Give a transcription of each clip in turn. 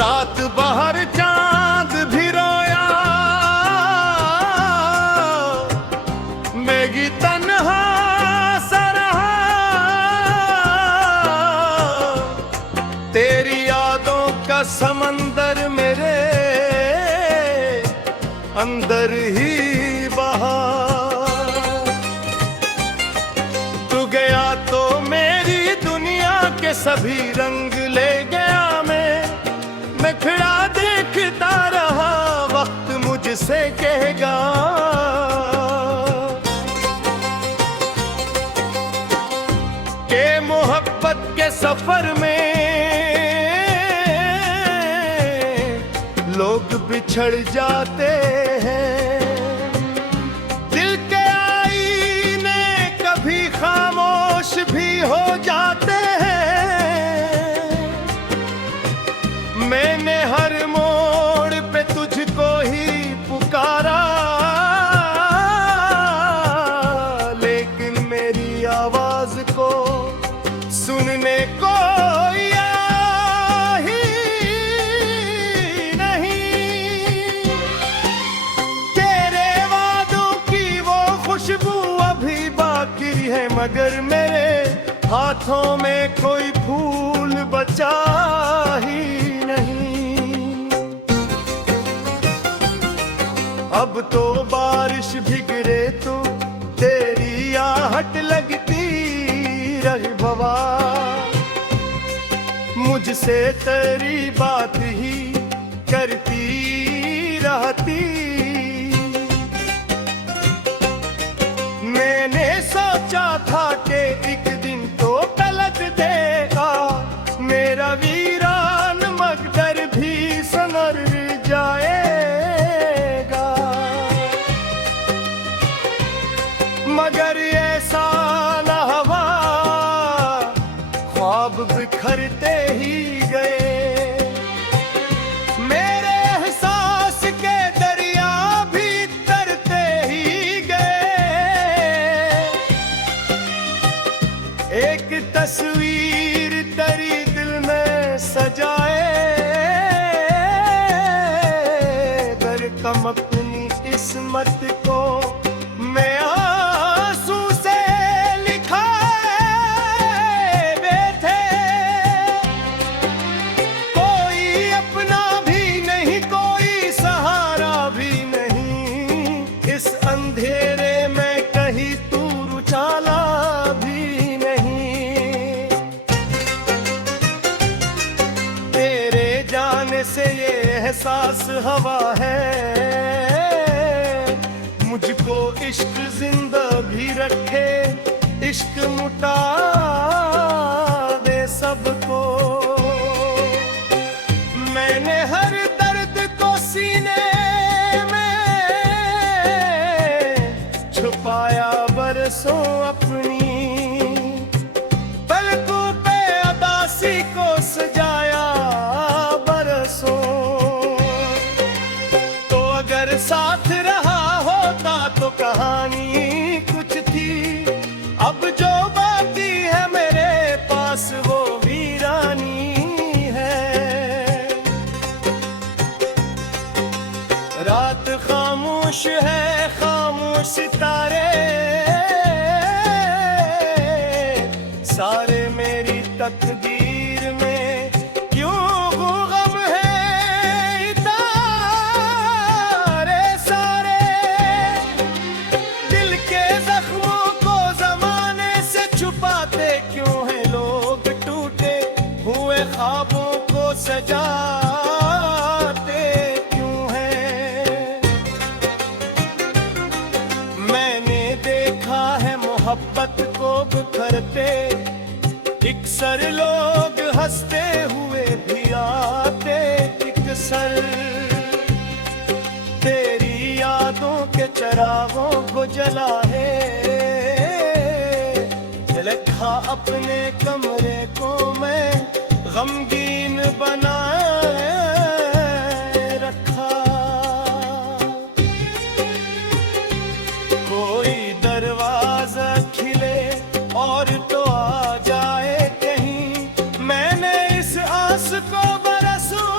रात बाहर चांद भी रोया, मैगी तन्हा सा रहा। तेरी यादों का समंदर मेरे अंदर ही बहा। तू गया तो मेरी दुनिया के सभी रंग ले गया। मैं खड़ा देखता रहा, वक्त मुझसे कहेगा। के मोहब्बत के सफर में लोग बिछड़ जाते हैं। दिल के आईने कभी खामोश भी हो जाते हैं। मैंने हर मोड़ पे तुझको ही पुकारा, लेकिन मेरी आवाज को सुनने को ही नहीं। तेरे वादों की वो खुशबू अभी बाकी है, मगर मेरे हाथों में कोई फूल बचा ही नहीं। अब तो बारिश भी गिरे तो तेरी आहट लगती रही बवा। मुझसे तेरी बात ही करती रहती। मैंने सोचा था कि एक दिन तो पलट देगा मेरा वीरान मकदर भी संवर जाएगा। मगर ऐसा न हुआ, ख्वाब बिखरते ही गए। मेरे एहसास के दरिया भी तरते ही गए। एक तस्वीर तेरी दिल में सजाए, दरकम अपनी किस्मत को मैं आंसू से लिखाए बैठे। कोई अपना भी नहीं, कोई सहारा भी नहीं। इस अंधेरे में कहीं तू उजाला भी नहीं। तेरे जाने से ये एहसास हवा है। मुझको इश्क जिंदा भी रखे, इश्क मुटा दे सबको। मैंने हर दर्द को सीने में छुपाया बरसों अपनी। पलकों पे अदासी को सजाया बरसों। तो अगर साथ रहा होता तो कहानी कुछ थी। अब जो बाकी है मेरे पास वो वीरानी है। रात खामोश है, खामोश सितारे सारे मेरी तकदीर में क्यों गम है इतारे सारे। दिल के जख्मों को जमाने से छुपाते क्यों हैं लोग, टूटे हुए ख्वाबों को सजाते क्यों हैं। मैंने देखा है मोहब्बत को बिखरते, इकसर लोग हंसते हुए भी आते इकसर। तेरी यादों के चरागों को जला है, रखा अपने कमरे को मैं गमगीन बनाए रखा। कोई दरवाजा खिले और तो आ जाए कहीं, मैंने इस आस को बरसों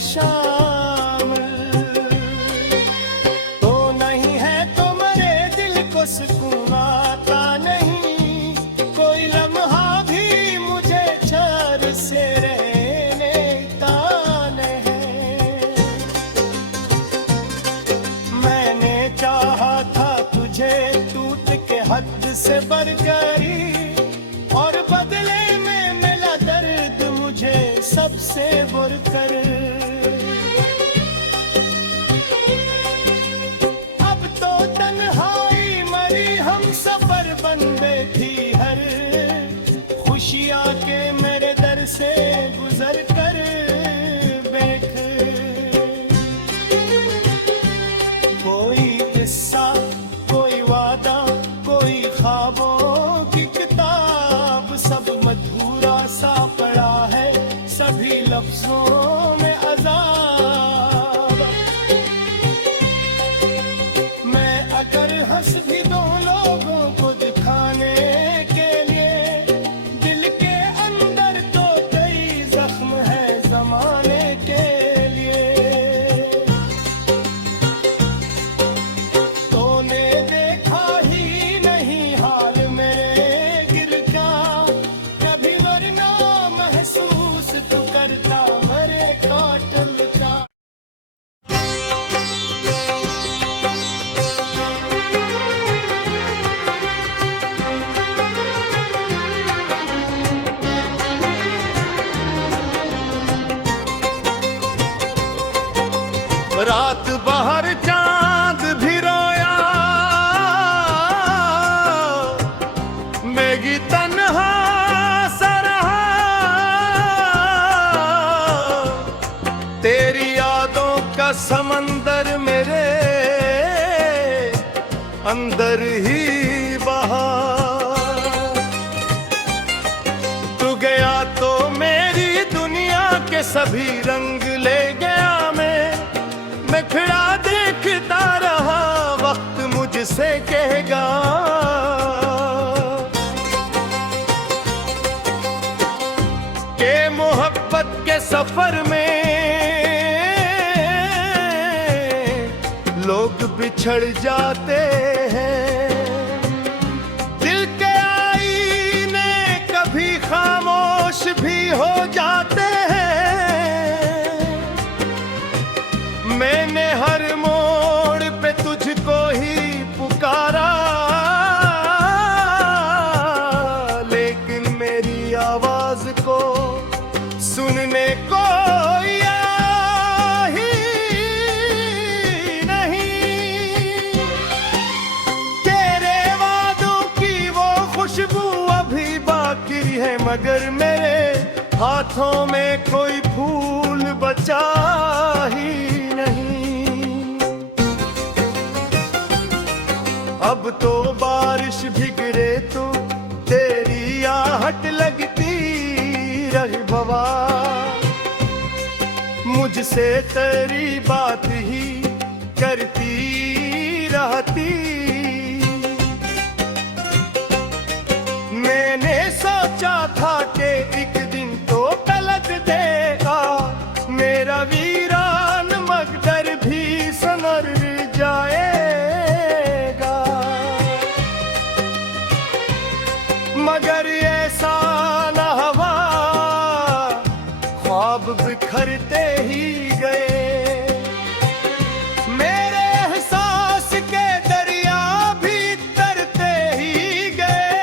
शामिल। तो नहीं है तो मेरे दिल को सुकून आता नहीं, कोई लम्हा भी मुझे चैन से रहने का नहीं। मैंने चाहा था तुझे टूट के हद से बढ़कर, और बदले में मिला दर्द मुझे सबसे बढ़कर। अब तो तन्हाई मरी हम सफर बन बैठी हर, खुशियाँ के मेरे दर से गुजर कर बैठ। कोई किस्सा, कोई वादा, कोई ख्वाबों की किताब, सब मधुरा सा पड़ा है सभी लफ्जों में अज़ाब। मैं अगर हंस भी दो लोगों को दिखाने के लिए, दिल के अंदर तो कई जख्म है जमाने के लिए। तूने देखा ही नहीं हाल मेरे गिर का, कभी वरना महसूस तो करता मरे काटल का। रात बाहर चांद भी रोया, मैगी तन्हा सा रहा। तेरी यादों का समंदर मेरे अंदर ही बहा। तू गया तो मेरी दुनिया के सभी रंग ले गया। मैं खड़ा देखता रहा, वक्त मुझसे कहेगा। के मोहब्बत के सफर में लोग बिछड़ जाते हैं, दिल के आईने कभी खामोश भी हो जाते हैं। मैंने हर मोड़ पे तुझको ही पुकारा, लेकिन मेरी आवाज को सुनने को ही नहीं। तेरे वादों की वो खुशबू अभी बाकी है, मगर मेरे हाथों में कोई फूल बचा ही नहीं। अब तो बारिश भी गिरे तो तेरी आहट लगती रही बवा, मुझसे तेरी बात ही करती रहती। मैंने सोचा था कि एक दिन तो पलट देगा मेरा वीरान मकदर भी संवर जाएगा, मगर ऐसा न हुआ। ख्वाब बिखरते ही गए, मेरे एहसास के दरिया भी तरते ही गए।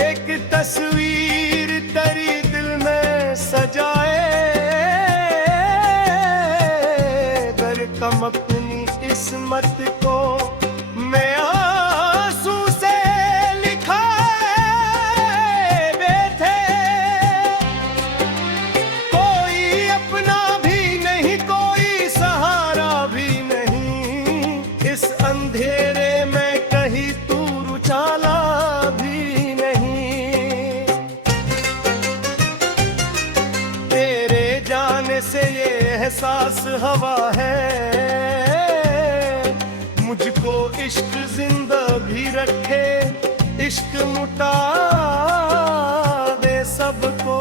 एक तस्वीर तेरी दिल में सजाए, दरकम अपनी किस्मत को मैं आंसू से लिखाए बैठे। कोई अपना भी नहीं, कोई सहारा भी नहीं, इस अंधेरे में कहीं तू उजाला भी नहीं। तेरे जाने से ये एहसास हवा है, मुझको इश्क जिंदा भी रखे, इश्क मुटा दे सबको।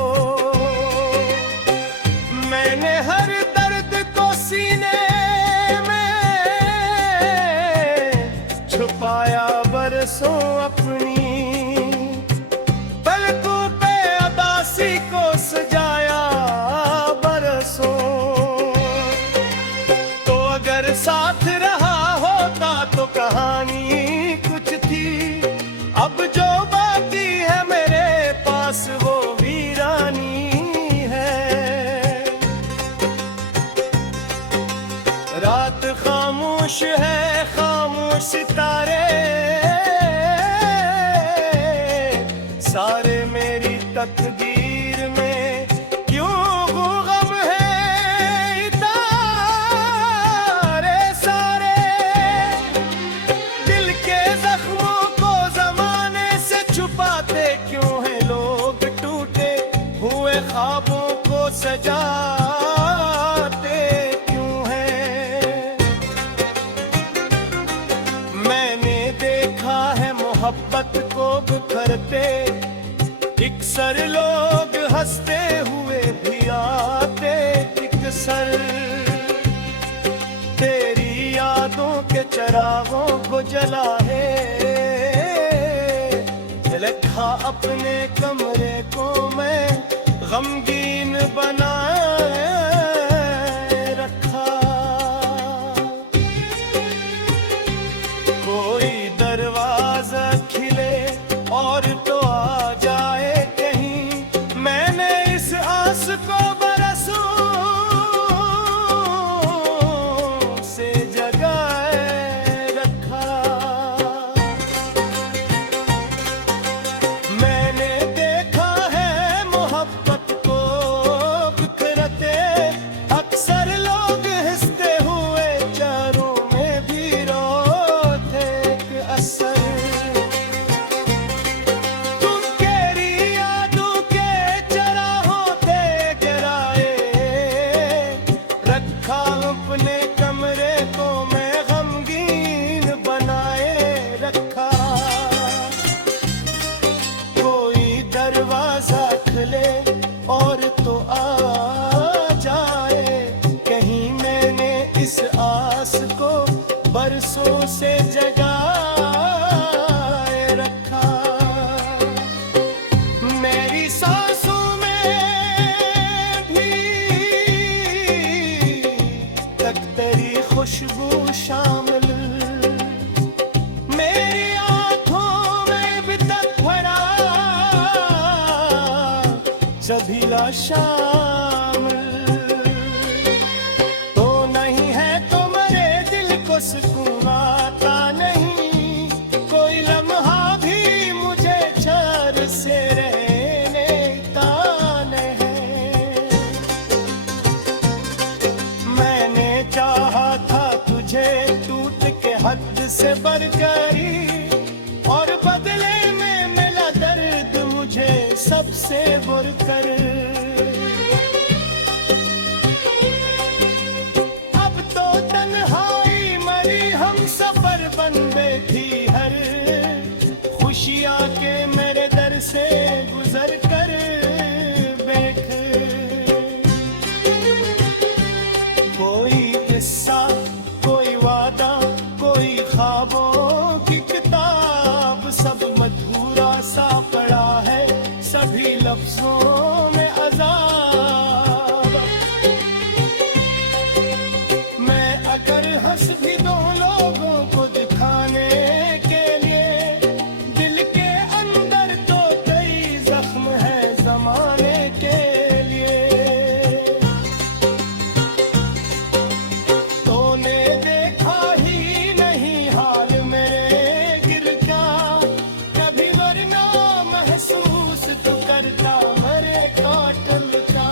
खामोश है खामोश सितारे, सारे मेरी तकदीर में क्यों गम है इतारे सारे। दिल के जख्मों को जमाने से छुपाते क्यों हैं लोग, टूटे हुए ख्वाबों को सजाते क्यों हैं। मैंने देखा है मोहब्बत को बिखरते, इकसर लोग हंसते हुए भी आते इकसर। तेरी यादों के चरागों को जला है रखा अपने कमरे को मैं गमगीन बनाए रखा। कोई दरवाजा खिले और तो आ जाए कहीं, मैंने इस आस को बरसों से जगाए रखा। मैंने देखा है मोहब्बत को बिखरते, अक्सर लोग हंसते हुए चारों में भी रोते असर। अपने कमरे को मैं गमगीन बनाए रखा। कोई दरवाजा खुले और तो आ जाए कहीं, मैंने इस आस को बरसों से जगाए रखा। मेरी सांसों में भी तेरी खुशबू शामिल, मेरी आंखों में भी तक भरा सभीला शामिल। तो नहीं है तो मेरे दिल को सुकून आता नहीं, कोई लम्हा भी मुझे चैन से रहने का नहीं। मैंने चाहा था तुझे टूट के हद से बरकरी, और बदले में मिला दर्द मुझे सबसे बुरकर। अब तो तन्हाई मरी हम सफर बन बैठी हर, खुशियां के मेरे दर से गुजर कर बैठ। कोई किस्सा कोई वादा कोई ख्वाबों की किताब, सब मधुरा सा पड़ा है सभी लफ्जों में अज़ाब। मैं अगर हंस भी दूं लोगों को दिखाने के लिए, दिल के अंदर तो कई जख्म है जमाने के लिए। तूने देखा ही नहीं हाल मेरे गिर का, कभी वरना महसूस तो करता मरे काटल का।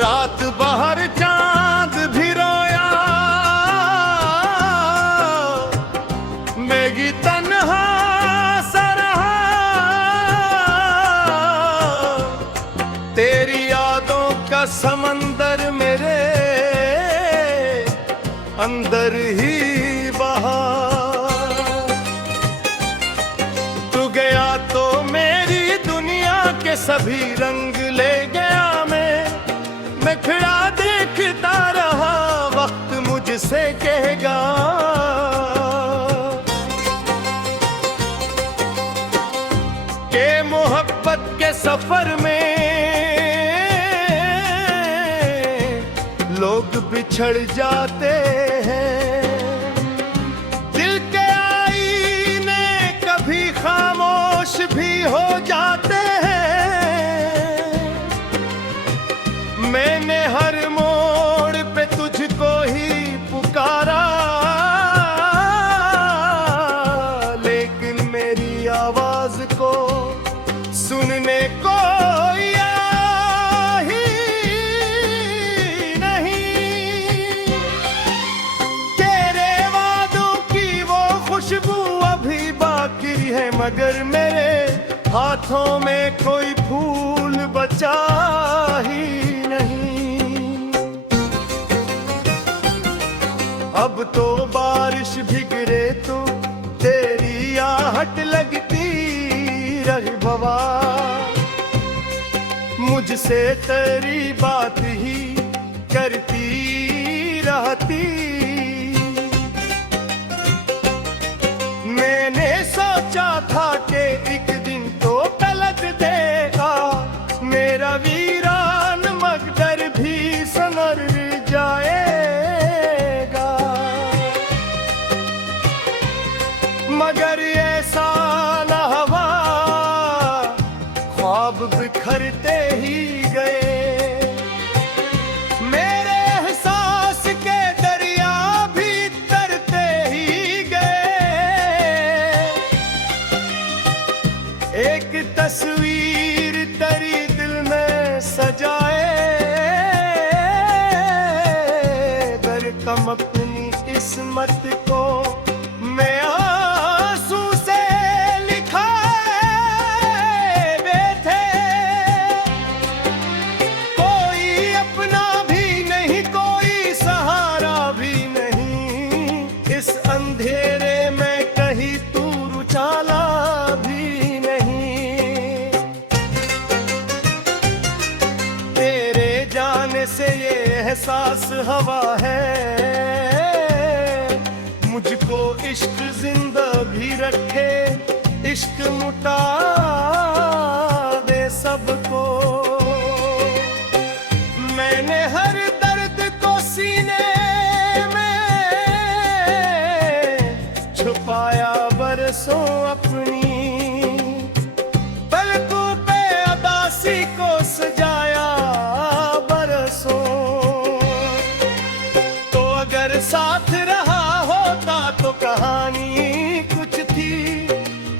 रात बाहर चांद भी रोया, मेगी तन्हा सा रहा। तेरी यादों का समंदर मेरे अंदर ही बहा। तू गया तो मेरी दुनिया के सभी रंग ले गया। मैं खड़ा देखता रहा, वक्त मुझसे कहेगा कि मोहब्बत के सफर में लोग बिछड़ जाते हैं। हो जाते हैं। मैंने हर मोड़ पे तुझको ही पुकारा, लेकिन मेरी आवाज को सुनने को ही नहीं। तेरे वादों की वो खुशबू अभी बाकी है, मगर मेरे हाथों में कोई फूल बचा ही नहीं। अब तो बारिश भी गिरे तो तेरी आहट लगती रही बवा, मुझसे तेरी बात ही करती रहती। मैंने सोचा था कि एक दिन तो पलट देगा मेरा वीरान मकदर भी संवर जाएगा, मगर ऐसा न हुआ, ख्वाब बिखरते ही गए। मेरे एहसास के दरिया भी तरते ही गए। एक तस्वीर तेरी दिल में सजाए, बरकम अपनी किस्मत को मैं आंसू से लिखाए बैठे। कोई अपना भी नहीं, कोई सहारा भी नहीं, इस अंधेरे में कहीं तू उजाला भी नहीं। तेरे जाने से ये एहसास हवा है, मुझको इश्क जिंदा भी रखे, इश्क मुटा दे सबको। मैंने हर दर्द को सीने में छुपाया बरसों अपनी, पलकों पे उदासी को सजाया बरसों। तो अगर साथ रहा होता तो कहानी कुछ थी,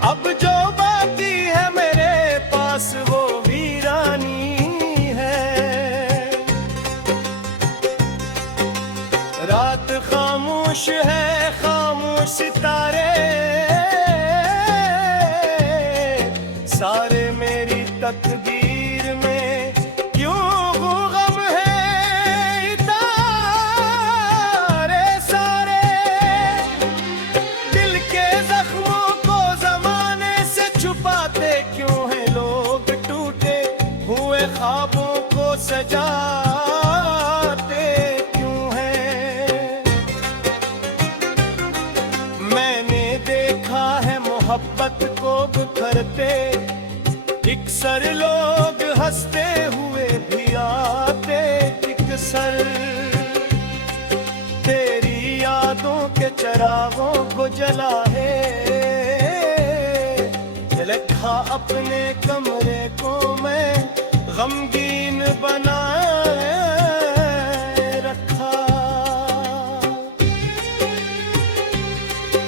अब जो बाकी है मेरे पास वो वीरानी है। रात खामोश है, खामोश सितारे सारे मेरी तकदीर में क्यों गम है इतारे सारे। दिल के जख्मों को जमाने से छुपाते क्यों हैं लोग, टूटे हुए ख्वाबों को सजाते क्यों हैं। मैंने देखा है मोहब्बत को बिखरते, इकसर लोग हंसते हुए भी आते इकसर। तेरी यादों के चरागों को जला है, रखा अपने कमरे को मैं गमगीन बनाए रखा।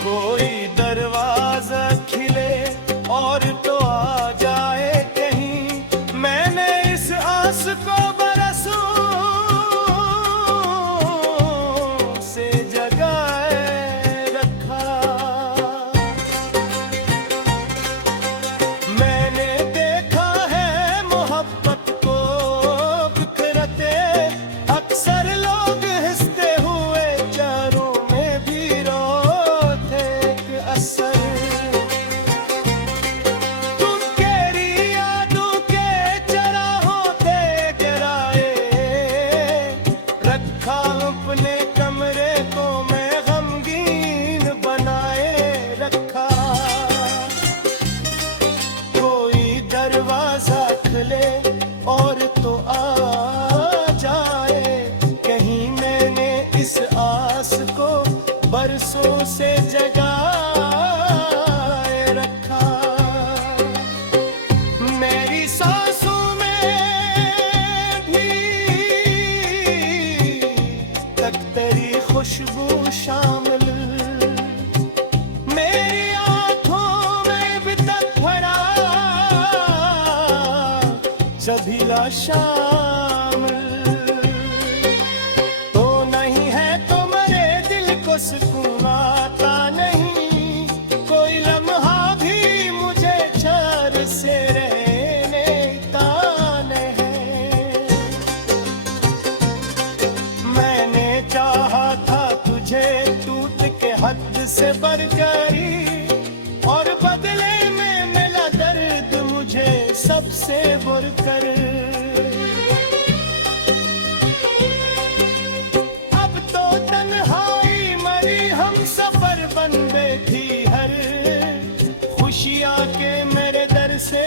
कोई दरवाजा खिले और तो आ जाए कहीं, मैंने इस आस को बरसों से जगाए रखा। मैंने देखा है मोहब्बत को मिला शामिल। तो नहीं है तो मेरे दिल को सुकून आता नहीं, कोई लम्हा भी मुझे चैन से रहने का नहीं। मैंने चाहा था तुझे टूट के हद से बढ़करी, और बदले में मिला दर्द मुझे सबसे बढ़कर। अब तो तन्हाई मरी हम सफर बन बैठी हर, खुशियाँ के मेरे दर से